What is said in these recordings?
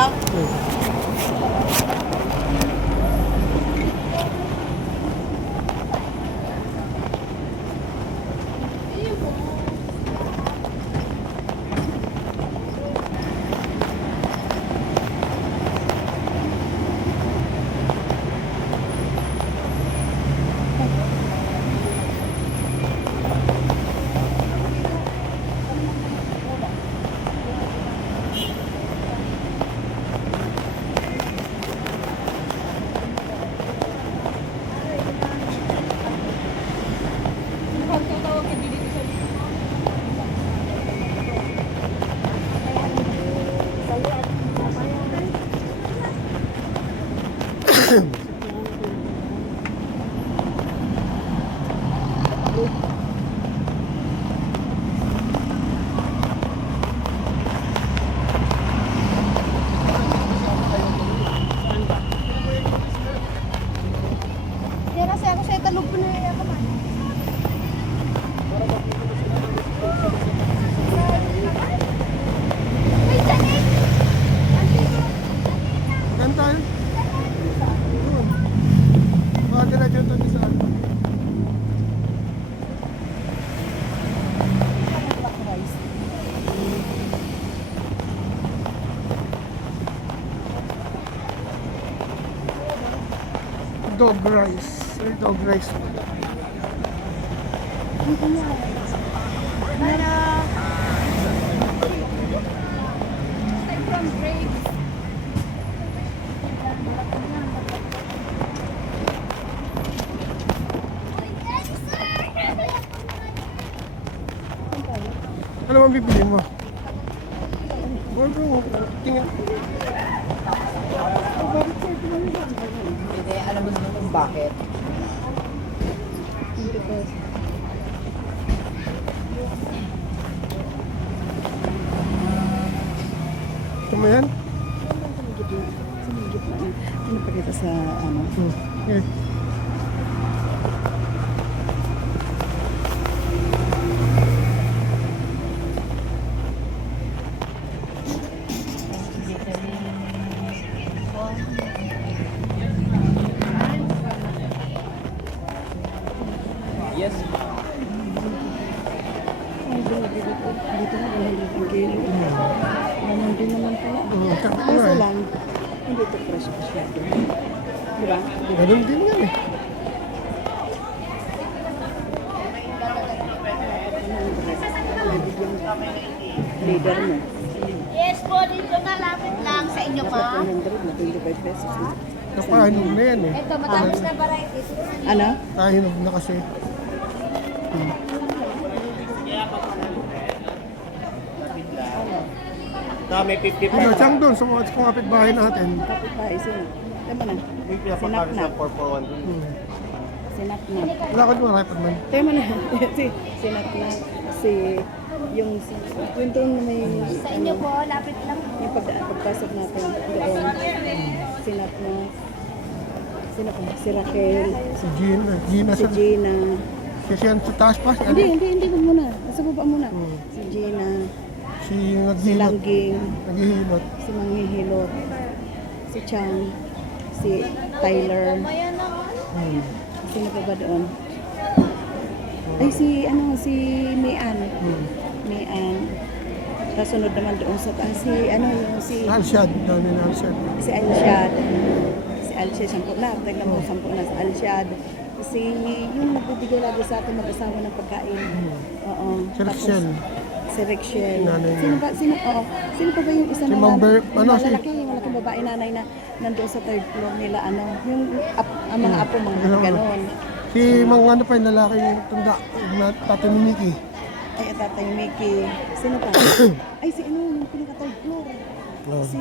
ano? Dog rice. Dog rice. Ano bang bibili mo? Bro, tingnan. Hindi, alam mo naman kung bakit. Ito mo yan? Ano pa kita sa ano? Okay. Yes. Dito na 100 ang kilo. Ganun din naman pala. Tapos Kaso na lang, hindi ito fresh masyado. Diba? Ganun din yan eh. Leader mo. Yes po, dito na lapit lang sa inyo pa. 100 na 25 pesos. Nakahinog na yan eh. Ito, matapos na varieties. Ano? Nakahinog na kasi. May 50 Ano, siyang doon sa mga kapitbahay natin. Kapit pa, isin. Tama na. May pinapakain sa 441 dun. Sinap na. Wala ko doon, kapit man. Tama na. Sinap na. Yung doon na may... Sa inyo po, lapit lang. Yung pagpasok natin doon. Sinap na. Sinap na. Si Raquel. Si Gina. Gina Si sa... Gina. Kasi yan sa taas pa. Hindi. Wag muna. Nasa baba muna. Si Gina. Si Si naghihilot. Langging. Naghihilot. Si Manghihilot. Si Chang. Si Tyler. Sino pa ba doon? Ay, si Mian. Mian. Kasunod naman doon sa taas. Si Alshad. Dami na Alshad. Si Alshad. Si Alshad, 10 na. Tignan mo, 10 na si Alshad. Si yung nagbibigay lagi sa atin mag-asawa ng pagkain. Oo. Si Rexel. Si Rexel. Nanay Sino niya. ba? Sino pa ba yung isa Si na Ma'am Ber- yung ano, si- malalaki, yung malaking babae nanay na nandoon sa third floor nila, yung ang mga apo, mga Ano, ganon. Si mga ano pa yung lalaking tanda. Tatay ni Mickey. Ay, tatay Mickey. Sino pa? Ay, si yung pinaka third floor. Oh. Si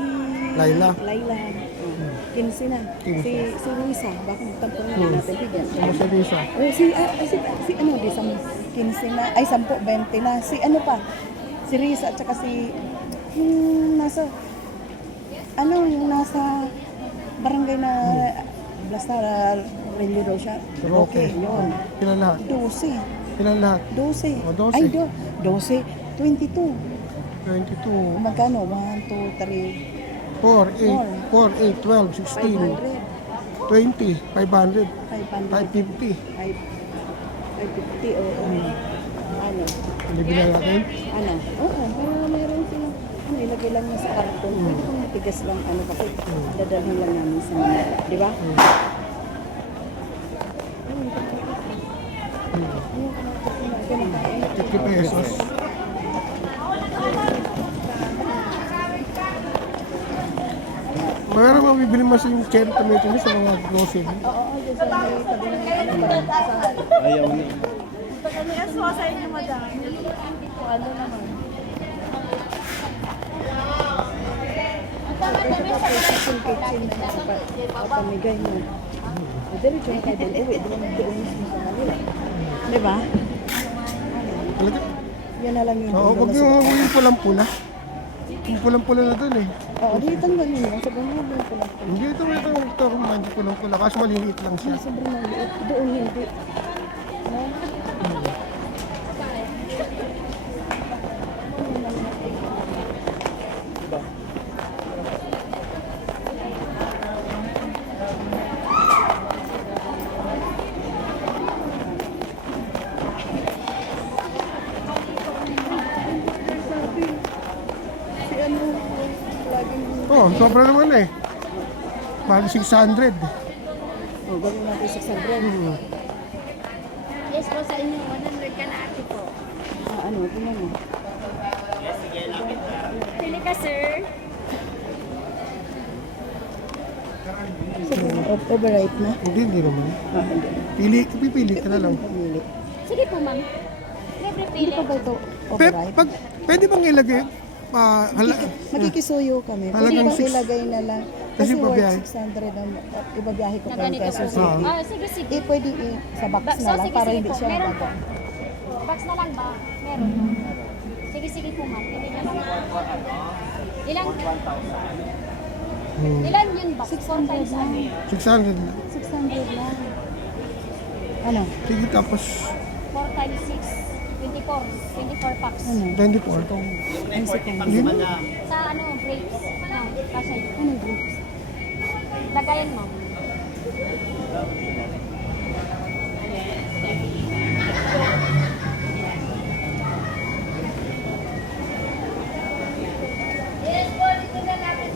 Laila. Laila. Oh. 15 na. 15. Si Luisa. Bakit magtampo na natin bigyan? Ano si Lisa? Oh, si ano, di 15 na. Ay, 10, 20 na. Si ano pa? Si Risa at saka si yung nasa barangay na Basta Relio daw siya. Roque. Okay, yun. Sila lahat. 12. Sila lahat. 12. Oh, 12. Ay, 12. 22. 22. Magkano? 1, 2, 3, 4, 8, 4, 8, 12, 16, 500. 20, 500, 500. 550. 550, oo. Ano? Bibigyan natin. Ano? Oo, pero meron silang, ano, ilagay lang niya sa karton. Pwede kung matigas lang, ano, kasi dadalhin lang namin sa Manila. Di ba? Ganun tayo. 50 pesos. Mayroon mabibili mas yung cherry tomato niya sa mga grocery. Oo, dyan sa may tabi ng ano, parang sa Ayaw na. ano naman. Kitchen na pamigay mo. Diretso na kayo doon. Uwi, doon mismo sa Manila. Di ba? Talaga? Yan na lang yung Oo, doon wag na yung pulang-pula. Yung pulang-pula na doon eh. Oo, di tanggal nyo lang. Sabi mo, doon pala. Hindi ito kumain yung pulang-pula. Kasi maliliit lang siya. Sobrang maliit. Doon hindi. No? Si ano, laging... Oo, sobra naman eh. Bali 600. Oh, gawin natin 600. Yes po sa inyo, 100 ka na ate po. Ah, ano, tingnan mo. Pili ka, sir. Overripe na? Hindi naman. Ah, hindi. Pipili ka na lang. Pumili. Sige po, ma'am. Libre Hindi pili. pa ba ito overripe? Pwede bang ilagay? Magkikisuyo kami. Pwede Halagang bang ilagay na lang? Kasi Kasi worth pabiyahe. 600 ang ibabiyahe ko Na pa yung ganito Quezon po. City. Ah, sige, sige. Pwede sa box So, na lang sige, para sige hindi po. siya Meron po. mabago. Box na lang ba? Meron. Sige, sige po, ma'am. Pili na lang. Ilan yun box? 4 times ano? 600 lang. 600 lang. Ano? Sige, tapos 4 times 6. 24. 24 packs. Ano? 24. Ay, sikong. Sa ano, grapes. No, kasi. Ano groups? Lagayan mo.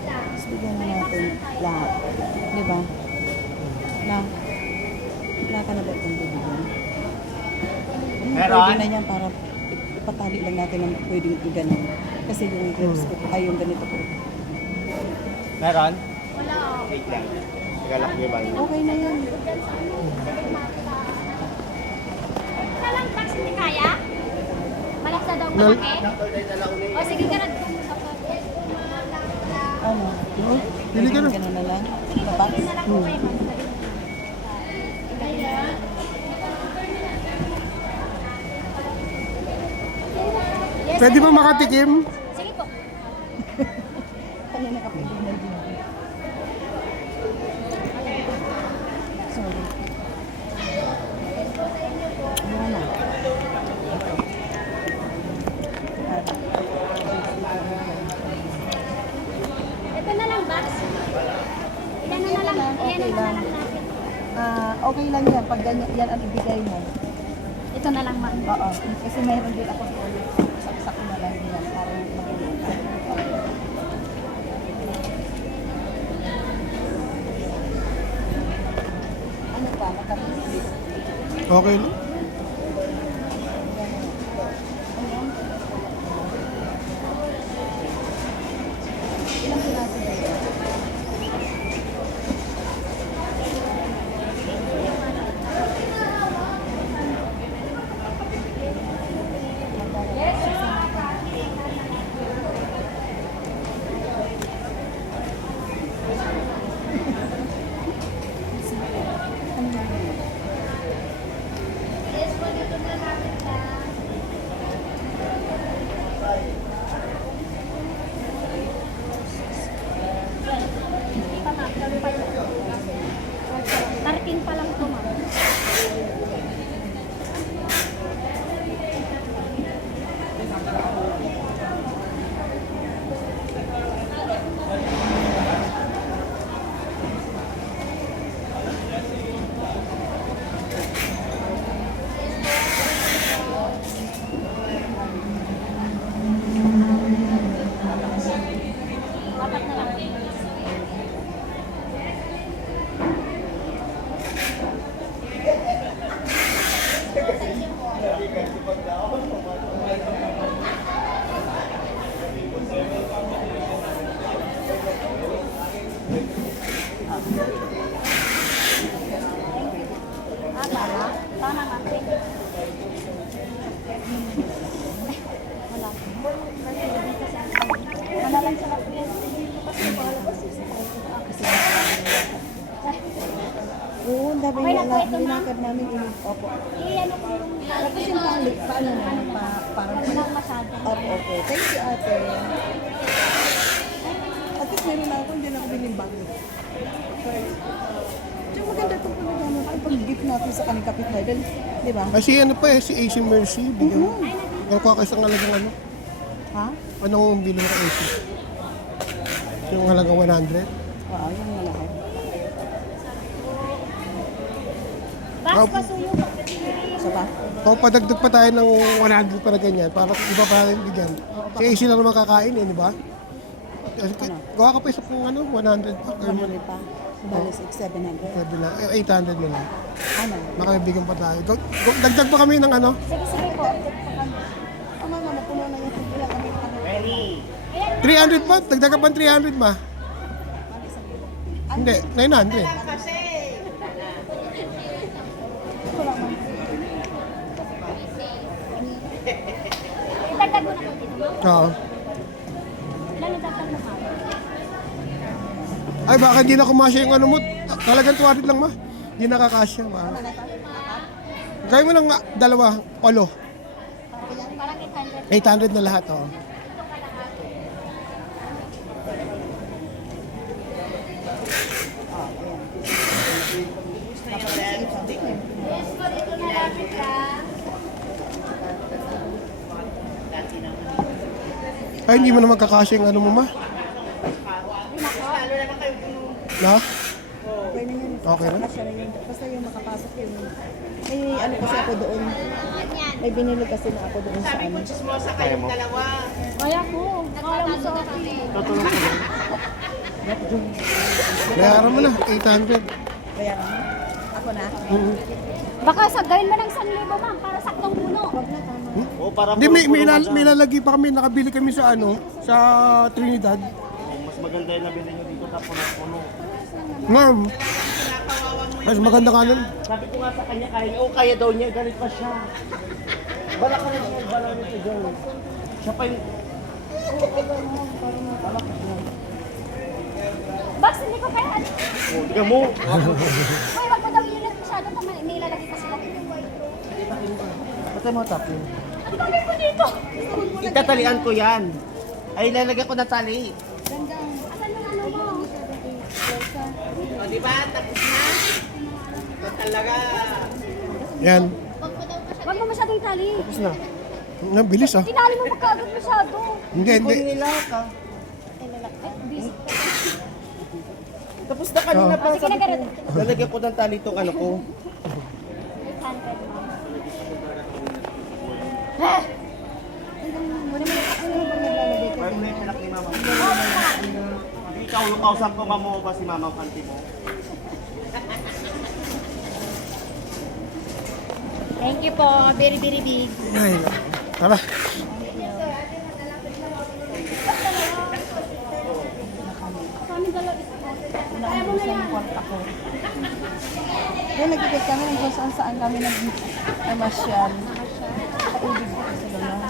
Tapos bigyan na natin lahat. Di ba? Na. Wala ka na ba itong bibigyan? Meron? Pwede na yan para ipatali lang natin ang pwedeng i-ganon. Kasi yung grapes ko, ay yung ganito ko. Meron? Wala. Wait lang. Tagalak niyo ba? Okay na yan. Talang tax hindi kaya? Malak na daw malaki? O sige ka na. Ano? Pili ka na. Ganun na lang. Baba? Na lang po kayo, ma'am. Yes, Pwede sir. ba makatikim? Sige po. Kanina ka pwede na din. Sorry. Ano na? Ito na lang, box. Ilan na lang. Okay Ilan na lang. lang natin. Okay lang yan. Pag ganyan, yan ang ibigay mo. Ito na lang, ma'am. Oo. Kasi mayroon din ako doon. Saksak na lang din yan. Para magulong. Ano pa? Nakapit. Okay lang. Ilang piraso ba yun? Apat na lang. Tama. Tama, ma'am. Thank you. Wala. Wala lang sa lapis. Kasi wala pa siya. Oo, ang dami Okay niya na po lang. ito, ma'am. Linakad namin. Opo. Ano po yung Tapos yung paano naman, parang Huwag masyado. Opo, okay. Thank you, ate. At least meron na ako, hindi na ako biling bago. Tsaka maganda itong pagkagano. Ay, pag-gift natin sa kaming kapitbahay. Dahil, di ba? Ay, si ano pa eh, si AC Mercy. Bigyan. Nakuha kayo sa halagang ano? Ha? Anong bilang ka AC? Yung halagang 100? Oo, yung malaki. Bas, pasuyo po. Sa ba? O, padagdag pa tayo ng 100 para ganyan. Para iba pa rin bigyan. Si AC na naman kakain eh, di ba? Kasi, gawa ka pa isa pong ano, 100 pa. Ano rin pa? Bali, 600-700. Sabi na, 800 na lang. Ano? Makabigyan pa tayo. Dagdag pa kami ng ano? Sige, sige po. Oh, mama, napuno na yung pagkila kami. Ready? 300 pa? Dagdag pa 300 ma? Hindi, 900. Itagdag mo na po dito, ma'am. Oo. Ilan yung dagdag mo, ma'am? Ay, baka hindi na kumasya yung ano mo. Talagang 200 lang ma. Hindi nakakasya ma. Gawin mo ng dalawa, palo. Parang 800. 800 na lahat, oh. Yes po, dito na lapit ka. Ay, hindi mo naman kakasya yung ano mo ma. Na? Okay na yun. Okay na? Kasya na yun. Basta yung makapasok yun. May ano kasi ako doon. May binili kasi na ako doon sa ano. Kaya mo? Kaya po. Kaya mo sa akin. Tutulong ko lang. Bayaran mo na, 800. Kaya ako na. Baka gawin mo ng 1,000, ma'am, para saktong puno. Oo, para Hindi, may puro-puro may lalagay pa kami, nakabili kami sa ano, sa Trinidad. Mas maganda yung nabili nyo dito sa puno-puno. Ma'am, mas maganda ka nun. Sabi ko nga sa kanya, kaya daw niya, galit pa siya. Balak ka na niya, balak nito dyan. Siya pa yung... Box, hindi ko kaya. Oh, tingnan mo. Hoy, wag mo daw yun masyado pa nilalagay pa sila. Ito mo tapin. Ang dami ko dito. Itatalian ko yan. Ay, lalagyan ko na tali. Asan yung ano mo? O, di ba? Tapos na. Ito talaga. Yan. Wag mo masyadong tali. Tapos na. Nabilis ah. Tinali mo magkaagad masyado. Hindi, hindi. Kunin nila ka. Busy. Tapos na kanina pa. Sige na, Garot. Lalagyan ko ng tali itong ano ko. 800, ma'am. Muna mo na ako yung pag naglalagay ka. Pero may anak ni mama. Hindi ikaw yung kausap ko, mamo ba si mama ang kanti mo? Thank you po. Very, very big. Ay, tara. Kami dalawa. Kaya mo na yan. Ako. Kaya nagkikit kami ng kung saan kami nag-amasyal. Kaibig ko sa lula.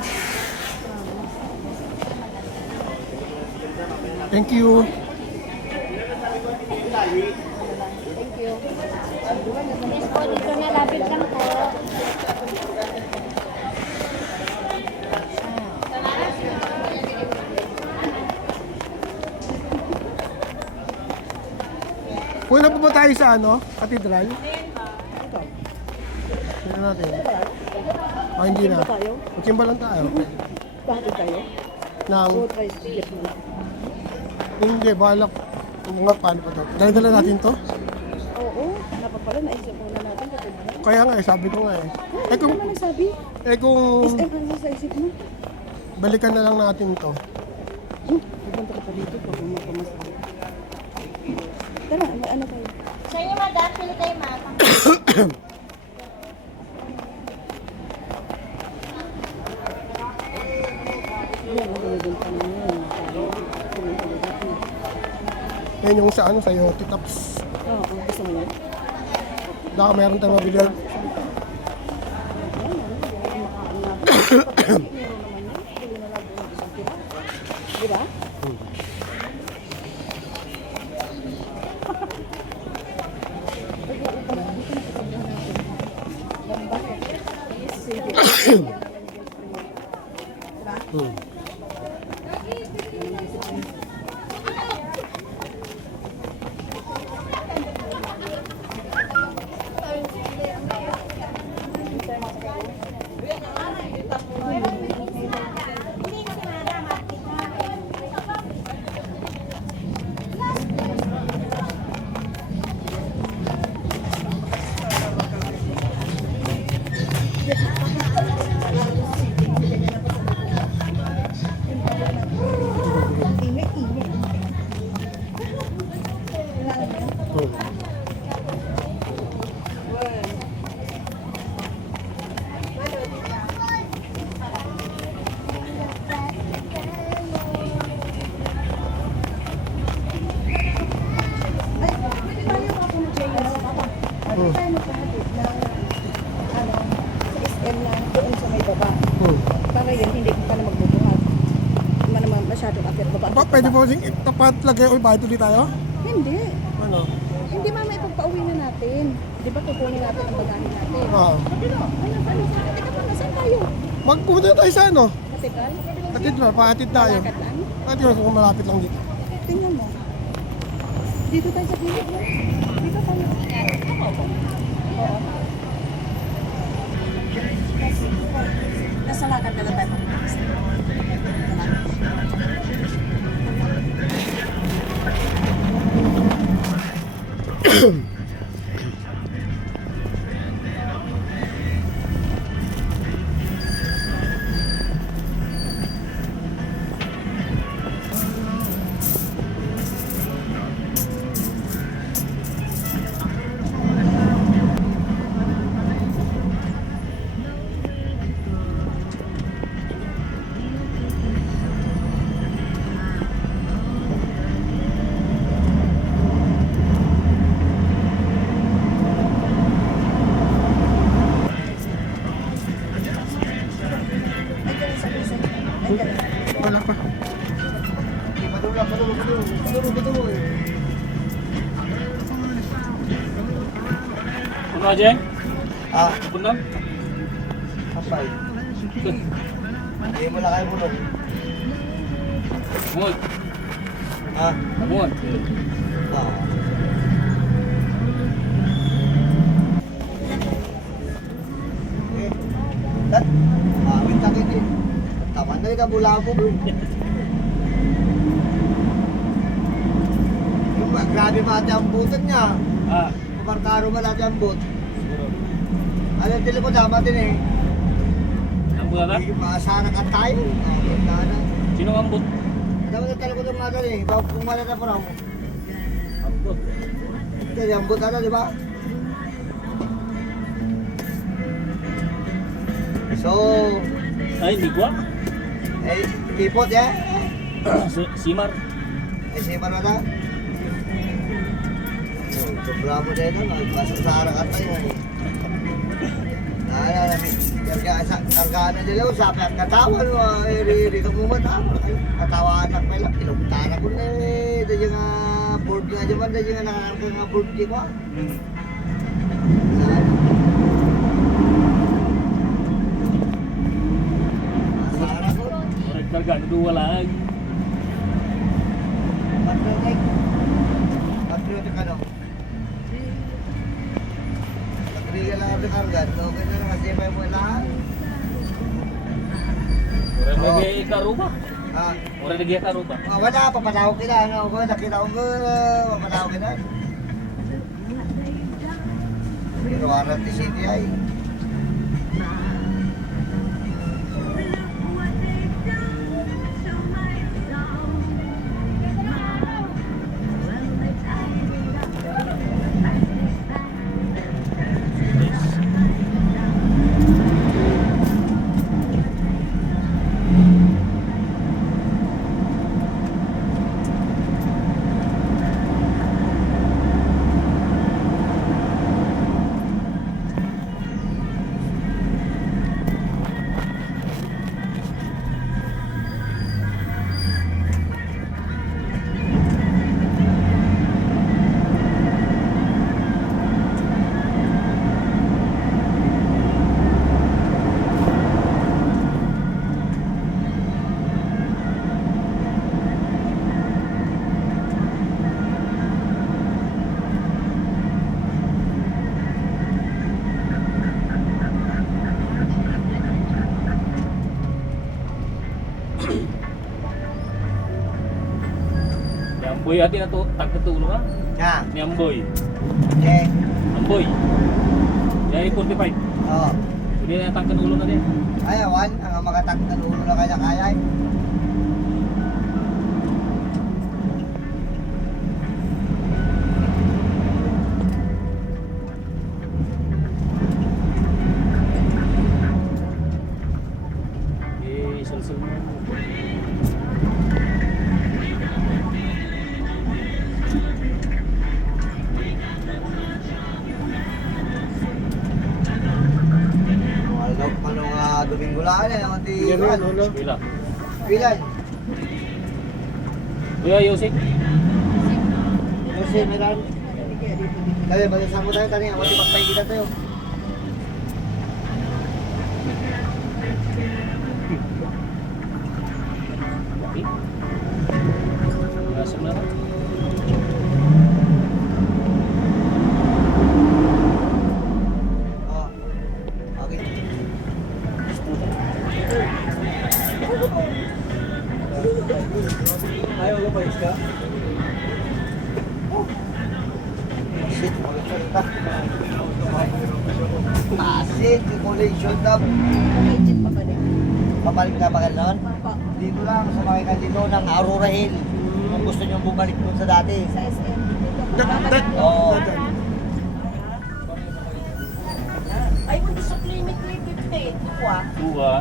Thank you. Thank you. Yes po, dito na lapit lang po. Puna pa ba tayo sa ano? Katedral? Ito. Tignan natin. Ah, hindi na. Tayo? Magsimba lang tayo. Bakit tayo? Nang, So, try to get mo lang. hindi, balak. Nga, paano pa to? Dala-dala natin to? Oo, napapala, naisip mo na natin. Katulad. Kaya nga eh, sabi ko nga eh. Eh kung, Ano naman nagsabi? eh kung SM, ano sa isip mo? balikan na lang natin to. Pupunta ka pa dito pag pumasok. Tara, ano tayo? Sa inyo, madam, pili tayo, ma'am. Yan, magulugin pa naman. Yan yung sa ano, sa Yote Tops. Oo, gusto mo yan? Baka meron tayong mabili. Di ba? Para yun, hindi ka na magbubuhat. Hindi mo naman masyadong akit baba. Pa, pwede po kasing itapat lagay o bakit ulit tayo? Hindi. Ano? Hindi mama, ipagpauwi na natin. Di ba kukunin natin ang bagahe natin? Ah. Teka pa, nasaan tayo? Magpunta tayo sa ano? Katigal? Hatid na, pahatid tayo. Lakad lang? Hatid na kung malapit lang dito. Tingnan mo. Dito tayo sa gilid. No? Dito tayo. Oo. Nasa lakad na lang tayo. Wala pa. Ano aja? Ah, Punang? kapay. Hindi mo na kayo bulong. Mut. Ah, Mut. ah. Eh, tat, mawin takit eh. Taman na yung bulabo mo. Grabe mati ang butan niya. Ah. Kumarkaro malaki ang but. Ano yung tili ko dapat din eh. Ang buka? Hindi maasarak at tayo. Sino ang but? Dapat yung tali ko ng mga eh. Bago kung wala na po raw. Ang but. Kasi ang but ano, di ba? So, Ay, hindi ko. eh, tipot ya? Simar. Eh, siya na na? Sobra mo dito, magpasasarak at tayo. Kargaan na nila, sabi ang katawan, iri ka mo mata. Katawan lang pala, ilugtara ko na eh. Dahil yung board nga dyan, dahil yung nakakang nga board di ko. Masarak ko. Orang karga na dua lagi. Patriotic. Patriotic ano? Patriotic lang ang kargaan. Okay na lang kasi may mo lahat. Orang lagi karuba. Ah, Orang lagi karuba. wala, papatawag kita. Ano, kung nakita ko, papatawag kita. Pero warranty city ay. Amboy ati na to, tagkatulong ha? Na. Ni Amboy. Eh. Amboy. Yay 45. Oo. Hindi na tagkatulong na din. Ayawan, ang makatak na ulo na kaya-kaya. Eh, sulsul mo. Ano nga Domingo lang yan, ang ti... Yan yan, ano? Bila. Pilan. Kuya Yosik. Kasi meron. Kaya mag-isang mo tayo, tani, ang matipagpay kita tayo. Lasam na lang. Oo. Okay. Ayaw ko pa iska? Shit, magsalita. Asin, collection na. Legit pa ba rin? Babalik na ba nun? Pa. Dito lang sa mga kasino ng Aurora Hill. Kung gusto nyo bumalik dun sa dati. Sa SM. Oo. Ay, kung gusto limit 350. Ito ah. Dua.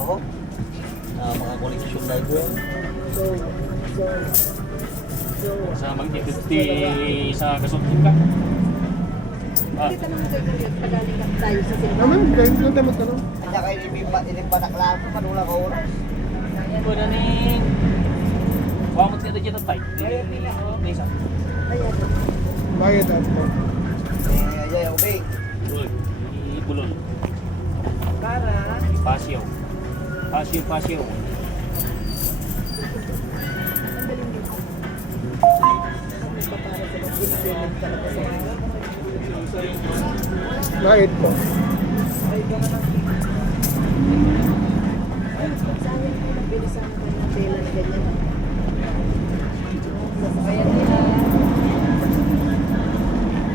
Oo. Mga collection na ito. Sa mag-50 sa kasunod ka. Ah, Kita naman kayo yun. Pagaling lang tayo sa cinema. Naman, ganyan lang tayo magtanong. Kaya kayo inipanak ko, panula ka oras. ko na ni... Wamot ka na dyan ang type. Ni isa. Bayad at po. Ayaw, okay. Bulol. Ibulol. Para. Pasyo. Pasyo. Bayad po.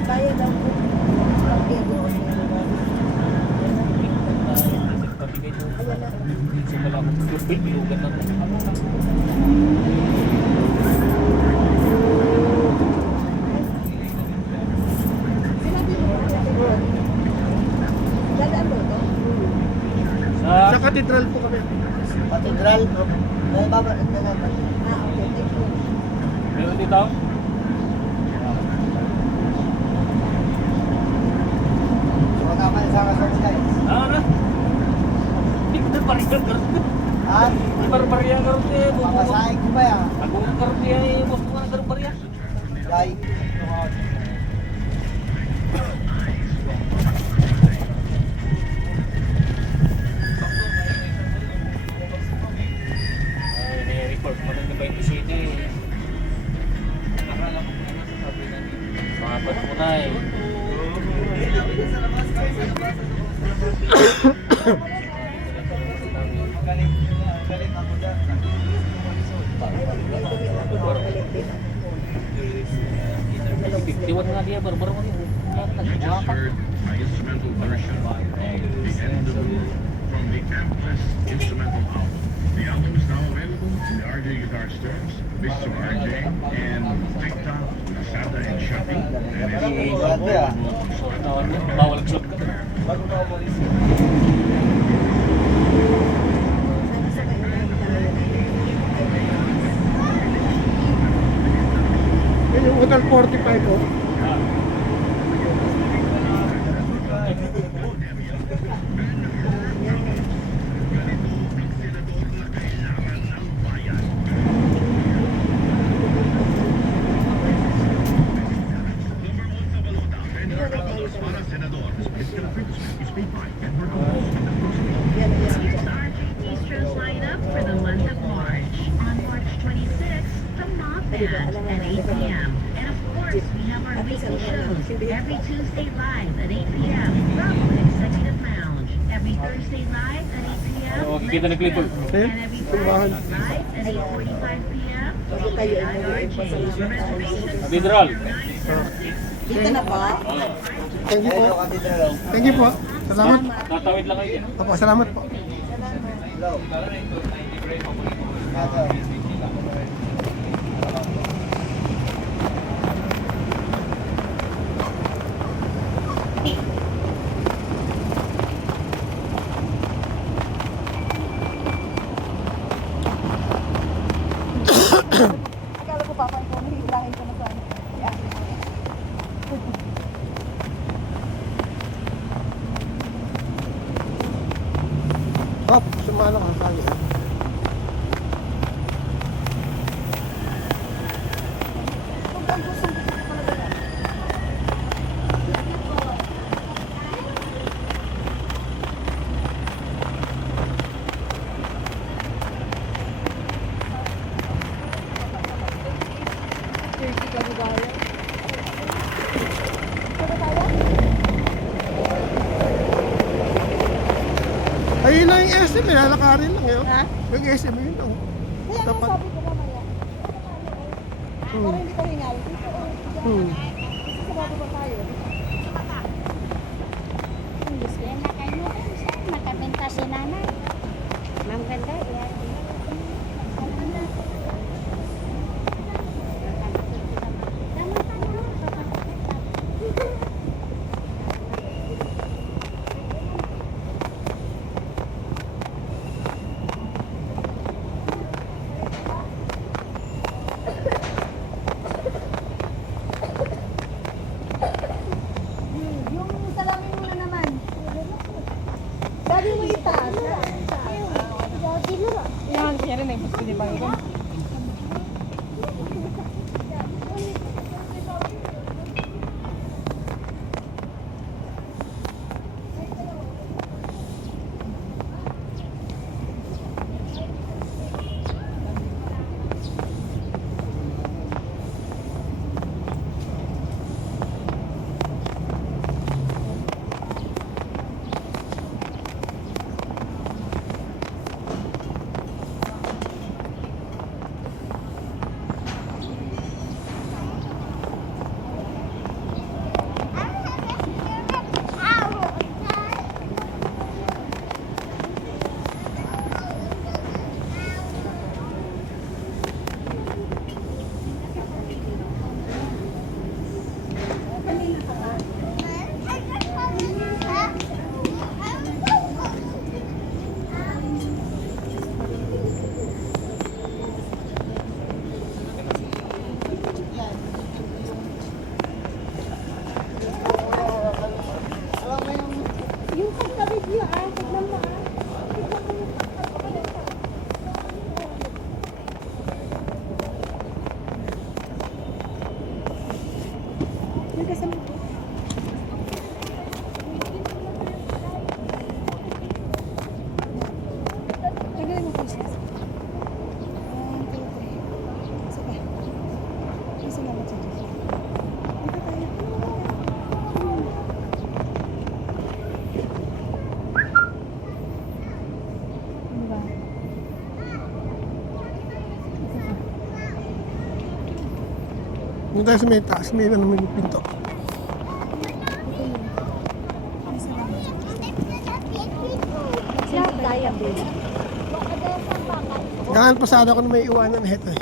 Kaya daw po. Pabigay mo. Sa pala akong tubig, ilugan na. Dadaan mo ito? Sa katedral po kami. Katedral. May baba. Ah, okay. Thank you. Meron dito? So, tama yung sa kasama guys. Ano? Hindi ko na pariyan karoon. Ha? Hindi pariyan karoon eh. Papasahin ko ba yan? Ako ang karoon eh. Bos ko na karoon pariyan. Dahil. Ay, may-report mo ng 27 eh. Mga patunay. Bigtiwan nga dia, baru-baru mo yun. Just heard my instrumental version of The End of the World from the Empress instrumental album. The album is now available in the RJ Guitar Stores, Mr. RJ, and TikTok, Lazada, and Shopee. And it's all available. Bawal shot ka. Yan yung Hotel 45 po. Bistros lineup for the month of March. On March 26th, the Mob Band at 8 p.m. And of course, we have our weekly shows every Tuesday live at 8 p.m. from Executive Lounge. Thursday live at 8 p.m. Oo, makikita ng Clifford. Ayun, And every simbahan. Friday live at 8:45 p.m. Reservations Cathedral. Dito na ba? Oo. Thank you po. Hello, Katidral. Thank you po. Salamat. Tatawid lang kayo dyan. Opo, salamat po. Hello. Akala ko pa ko hihilahin ko na sa ano. Yeah. Hop, sumala ka tayo. Ayun lang yung SM, lalakarin lang yun. Ha? Yung SM yun lang. Kaya nga Dapat. sabi ko mamaya. Para hindi ko ringal. Dito o. Hmm. Sa bago ba tayo? Yan na kayo. Nakabenta si nanay. Ma'am ganda. Yan. Yung salamin mo na naman. Dali mo itaas. Yan, kaya rin ay gusto niya ba ito? Yung pagkabit niyo tignan mo Yung kasama ko. Tagalin mo po siya. 1, 2, 3. Sige. Salamat sa Diyos. Dito tayo. Diba? Yung tayo sa may taas, may ano may pinto. Ay, salamat sa Diyos. Sino tayo, babe? Gangan pasada ko na may iwanan na heto eh.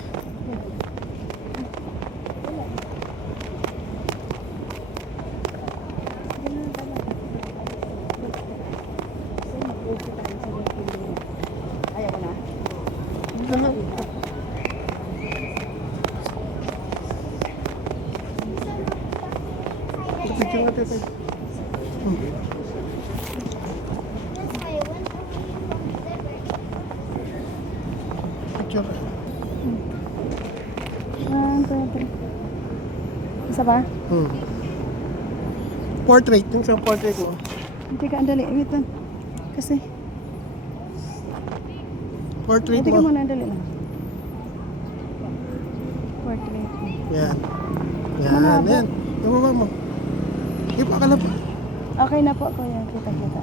Ayaw ko na. Dito na. Picture natin tayo. Picture. 1, 2, 3. Isa ba? Portrait, yung sa portrait mo. Hindi ka, andali. Wait lang. Kasi, Portrait hindi ka mo. muna, andali lang. Portrait. Yan. Yan, yan. Yung baba mo. Hindi pa, akala pa. Okay na po, kuya. Kita-kita.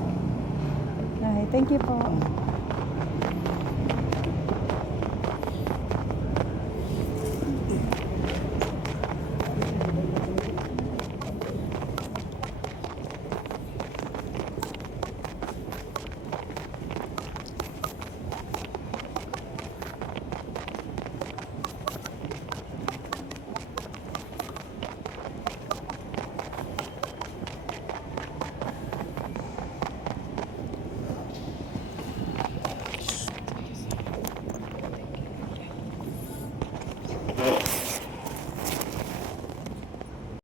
Ay, thank you po.